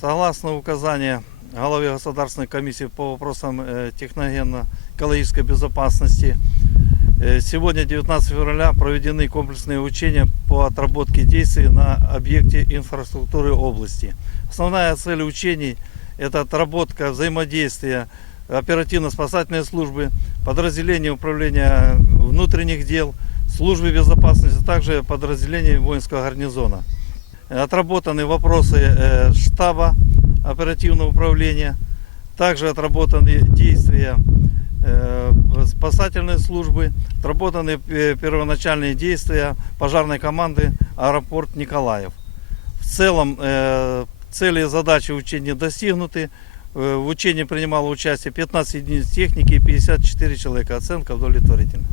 Согласно указанию главы Государственной комиссии по вопросам э, техногенно-экологической безопасности, э, сегодня, 19 февраля, проведены комплексные учения по отработке действий на объекте инфраструктуры области. Основная цель учений – это отработка взаимодействия оперативно-спасательной службы, подразделений управления внутренних дел, службы безопасности, а также подразделений воинского гарнизона. Отработаны вопросы э, штаба оперативного управления, также отработаны действия э, спасательной службы, отработаны э, первоначальные действия пожарной команды аэропорт Николаев. В целом цели и задачи учения достигнуты. В учении принимало участие 15 единиц техники и 54 человека. Оценка удовлетворительна.